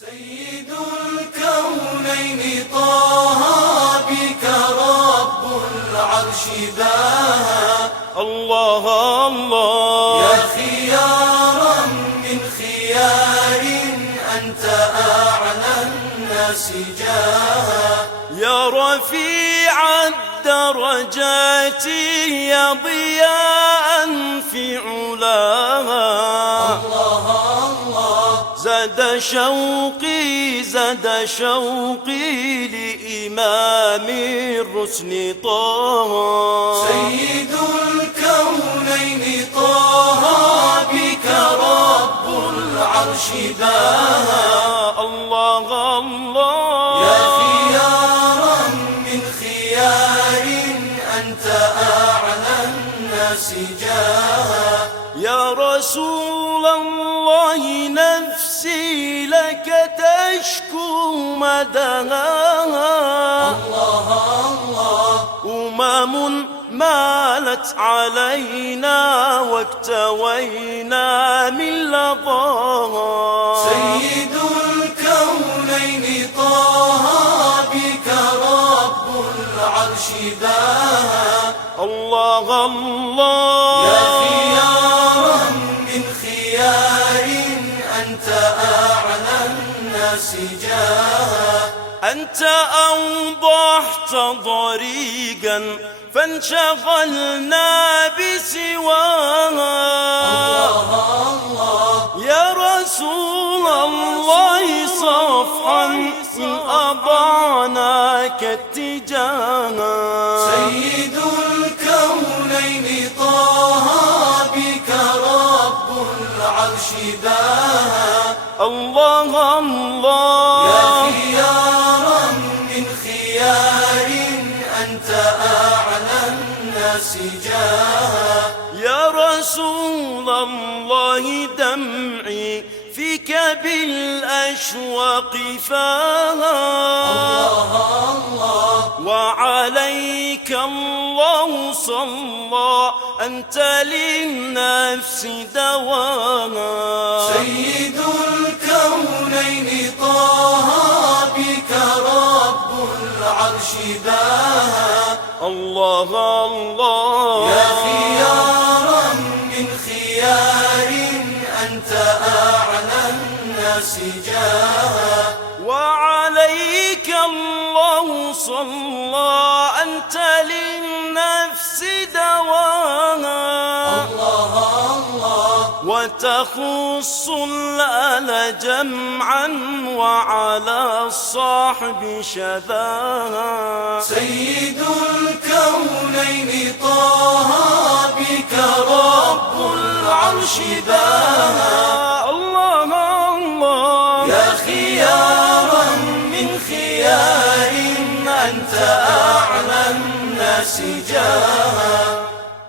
سيد الكونين طه بك رب العرش باها. الله الله يا خيارا من خيار أنت أعلى الناس جاها. يا رفيع الدرجات يا ضياء في علاها. زاد شوقي لإمام الرسل طه. سيد الكونين طه بك رب العرش باها. الله الله يا خيارا من خيار أنت أعلى الناس جاها. يا رسول الله نفسي لك تشكو مداها. الله الله مالت علينا واكتوينا من لظاها. سيد الكونين طه بك رب العرش باها. الله الله يا خيارا من خيار أنت أعلى الناس جاها. أنت أوضحت طريقا فانشغلنا بسواها. الله الله يا رسول الله صفحا إن أضعناك اتجاها. سيد الكونين طه بك رب العرش باها. الله الله يا خيارا من خيار أنت أعلى الناس جاها. يا رسول الله دمعي فيك بالأشواق فاها. الله الله وعليك الله صلى أنت للنفس دواها. سيد الكونين طه بك رب العرش باها. الله الله يا خيارا من خيار أنت أعلى الناس جاها. وعليك الله صلى أنت للنفس دواها. الله الله وتخص الآل جمعا وعلى الصحب شذاها. سيد الكونين طه بك رب العرش باها. الله الله يا خيارا من خيار أنت أعلى الناس جاها.